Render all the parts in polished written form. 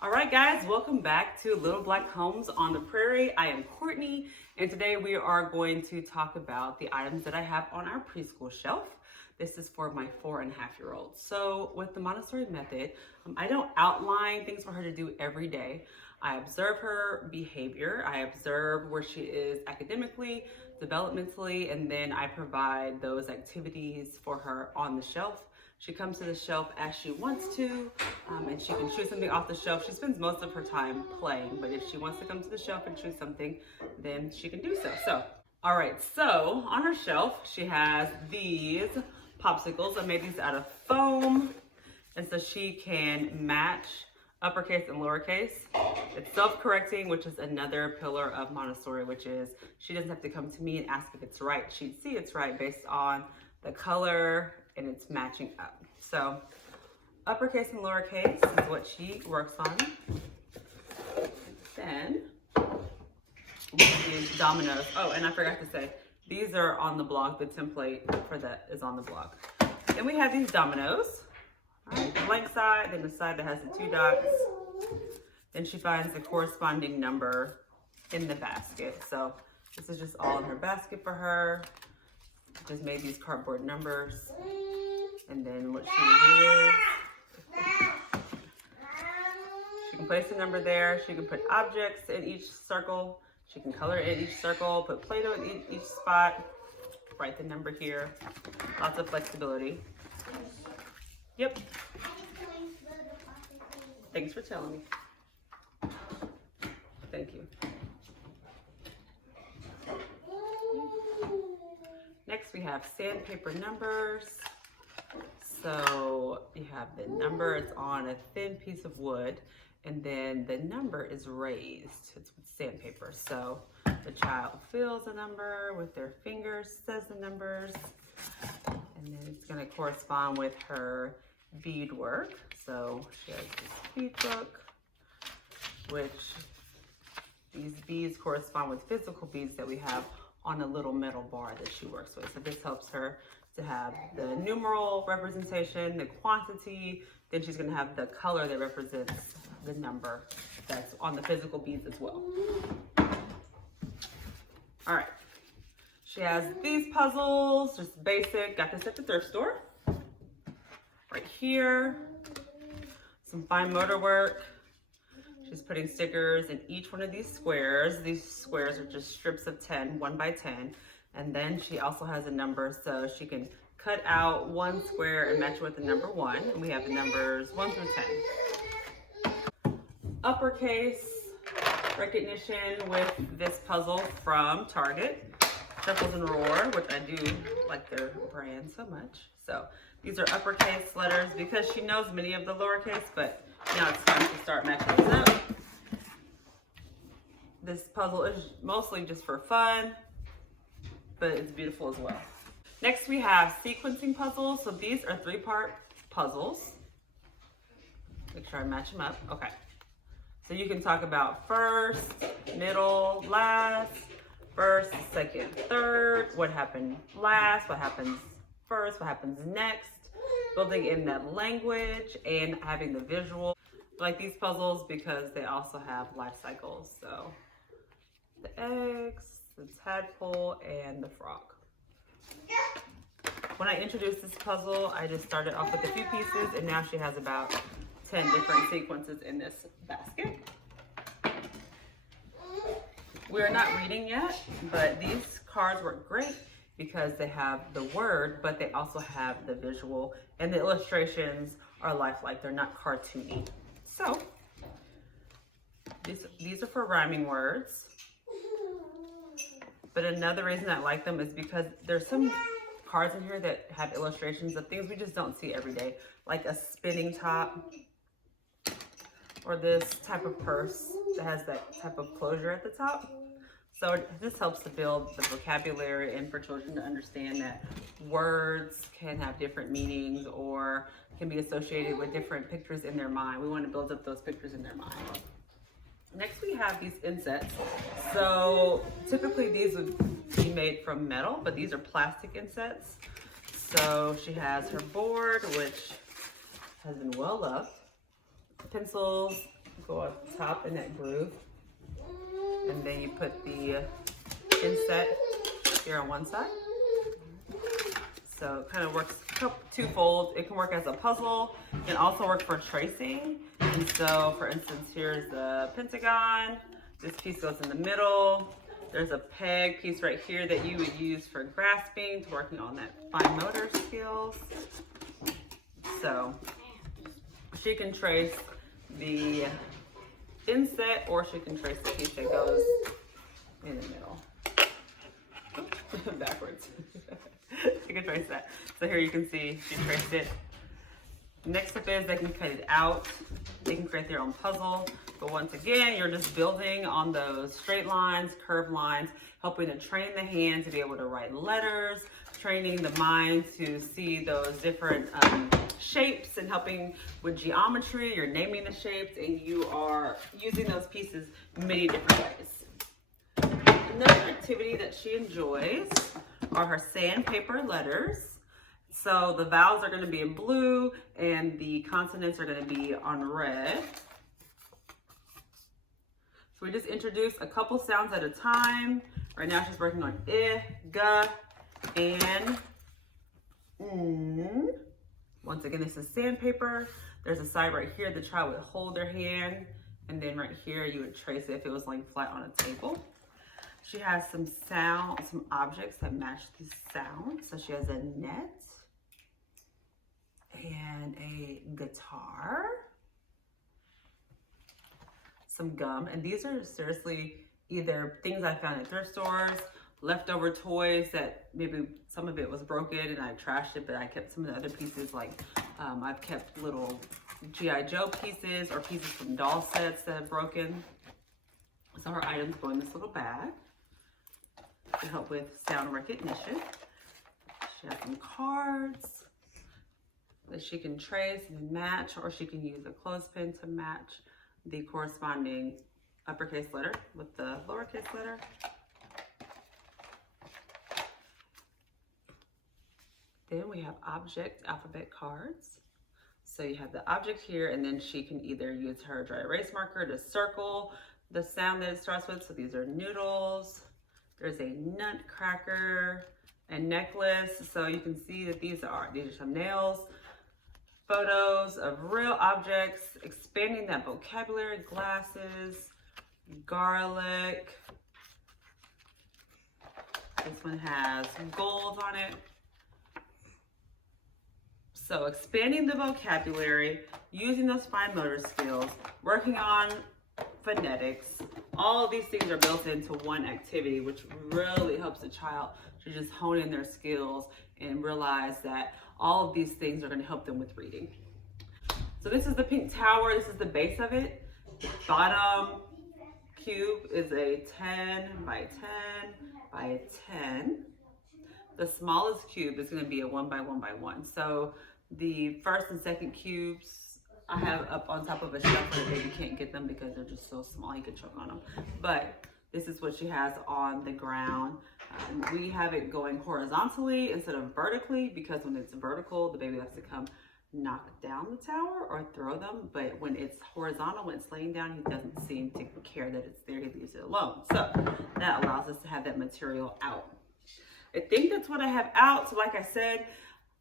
All right, guys, welcome back to Little Black Homes on the Prairie. I am Courtney, and today we are going to talk about the items that I have on our preschool shelf. This is for my 4.5-year-old. So with the Montessori method, I don't outline things for her to do every day. I observe her behavior. I observe where she is academically, developmentally, and then I provide those activities for her on the shelf. She comes to the shelf as she wants to, and she can choose something off the shelf. She spends most of her time playing, but if she wants to come to the shelf and choose something, then she can do so. All right, so on her shelf, she has these popsicles. I made these out of foam, and so she can match uppercase and lowercase. It's self-correcting, which is another pillar of Montessori, which is she doesn't have to come to me and ask if it's right. She'd see it's right based on the color and it's matching up. So uppercase and lowercase is what she works on. Then we use dominoes. Oh, and I forgot to say, these are on the blog. The template for that is on the blog. Then we have these dominoes. All right, the blank side, then the side that has the 2 dots. Then she finds the corresponding number in the basket. So this is just all in her basket for her. Just made these cardboard numbers. And then what she would do is, she can place a number there. She can put objects in each circle. She can color in each circle, put Play-Doh in each spot, write the number here. Lots of flexibility. Yep. Thanks for telling me. Thank you. Next we have sandpaper numbers. So you have the number, it's on a thin piece of wood, and then the number is raised. It's with sandpaper. So the child feels the number with their fingers, says the numbers, and then it's going to correspond with her bead work. So she has this bead book, which these beads correspond with physical beads that we have on a little metal bar that she works with. So this helps her to have the numeral representation, the quantity, then she's going to have the color that represents the number that's on the physical beads as well. All right, she has these puzzles, just basic, got this at the thrift store. Right here, some fine motor work. She's putting stickers in each one of these squares. These squares are just strips of 10, 1 by 10. And then she also has a number, so she can cut out one square and match it with the number 1. And we have the numbers 1 through 10. Uppercase recognition with this puzzle from Target. Chuckles and Roar, which I do like their brand so much. So these are uppercase letters because she knows many of the lowercase, but now it's time to start matching these up. This puzzle is mostly just for fun, but it's beautiful as well. Next we have sequencing puzzles. So these are 3-part puzzles. Make sure I match them up. Okay. So you can talk about first, middle, last, first, second, third, what happened last, what happens first, what happens next, building in that language and having the visual. I like these puzzles because they also have life cycles. So the eggs, the tadpole, and the frog. When I introduced this puzzle, I just started off with a few pieces, and now she has about 10 different sequences in this basket. We're not reading yet, but these cards work great because they have the word, but they also have the visual, and the illustrations are lifelike. They're not cartoony. So these are for rhyming words. But another reason I like them is because there's some cards in here that have illustrations of things we just don't see every day, like a spinning top or this type of purse that has that type of closure at the top. So this helps to build the vocabulary and for children to understand that words can have different meanings or can be associated with different pictures in their mind. We want to build up those pictures in their mind. Next we have these insets. So typically these would be made from metal, but these are plastic insets. So she has her board, which has been well loved, pencils, go up top in that groove. And then you put the inset here on one side. So it kind of works twofold. It can work as a puzzle. It can also work for tracing. And so, for instance, here's the pentagon. This piece goes in the middle. There's a peg piece right here that you would use for grasping, to working on that fine motor skills. So she can trace the inset, or she can trace the piece that goes in the middle. Backwards. You can trace that. So here you can see she traced it. Next step is they can cut it out. They can create their own puzzle. But once again, you're just building on those straight lines, curved lines, helping to train the hand to be able to write letters, training the mind to see those different shapes, and helping with geometry. You're naming the shapes, and you are using those pieces many different ways. Another activity that she enjoys are her sandpaper letters. So the vowels are going to be in blue and the consonants are going to be on red. So we just introduce a couple sounds at a time. Right now she's working on I, G, and N. Once again, this is sandpaper. There's a side right here the child would hold their hand, and then right here you would trace it if it was laying flat on a table. She has some objects that match the sound. So she has a net and a guitar, some gum, and these are seriously either things I found at thrift stores, leftover toys that maybe some of it was broken and I trashed it, but I kept some of the other pieces. Like I've kept little G.I. Joe pieces or pieces from doll sets that have broken. So her items go in this little bag to help with sound recognition. She has some cards that she can trace and match, or she can use a clothespin to match the corresponding uppercase letter with the lowercase letter. Then we have object alphabet cards. So you have the object here, and then she can either use her dry erase marker to circle the sound that it starts with. So these are noodles. There's a nutcracker, a necklace. So you can see that these are some nails, photos of real objects, expanding that vocabulary, glasses, garlic. This one has gold on it. So expanding the vocabulary, using those fine motor skills, working on phonetics, all of these things are built into one activity, which really helps the child to just hone in their skills and realize that all of these things are going to help them with reading. So this is the pink tower. This is the base of it. The bottom cube is a 10 by 10 by a 10. The smallest cube is going to be a 1 by 1 by 1. So the first and second cubes I have up on top of a shelf where the baby can't get them because they're just so small, he could choke on them. But this is what she has on the ground. We have it going horizontally instead of vertically, because when it's vertical, the baby likes to come knock down the tower or throw them. But when it's horizontal, when it's laying down, he doesn't seem to care that it's there. He leaves it alone. So that allows us to have that material out. I think that's what I have out. So like I said,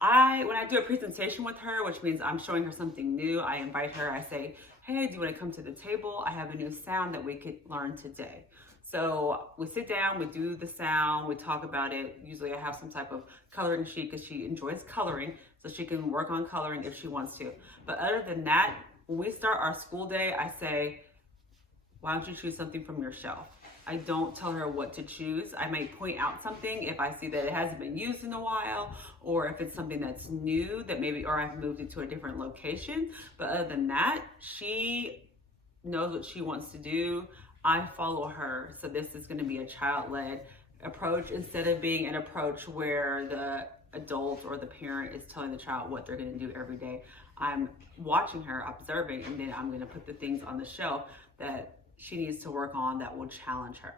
when I do a presentation with her, which means I'm showing her something new, I invite her, I say, hey, do you want to come to the table? I have a new sound that we could learn today. So we sit down, we do the sound, we talk about it. Usually I have some type of coloring sheet because she enjoys coloring, so she can work on coloring if she wants to. But other than that, when we start our school day, I say, why don't you choose something from your shelf? I don't tell her what to choose. I may point out something if I see that it hasn't been used in a while, or if it's something that's new that maybe, or I've moved it to a different location. But other than that, she knows what she wants to do. I follow her. So this is going to be a child-led approach instead of being an approach where the adult or the parent is telling the child what they're going to do every day. I'm watching her, observing, and then I'm going to put the things on the shelf that she needs to work on that will challenge her.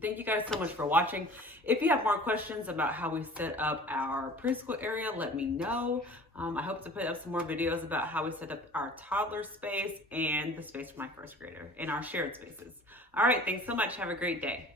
Thank you guys so much for watching. If you have more questions about how we set up our preschool area, let me know. I hope to put up some more videos about how we set up our toddler space and the space for my first grader and our shared spaces. All right, thanks so much. Have a great day.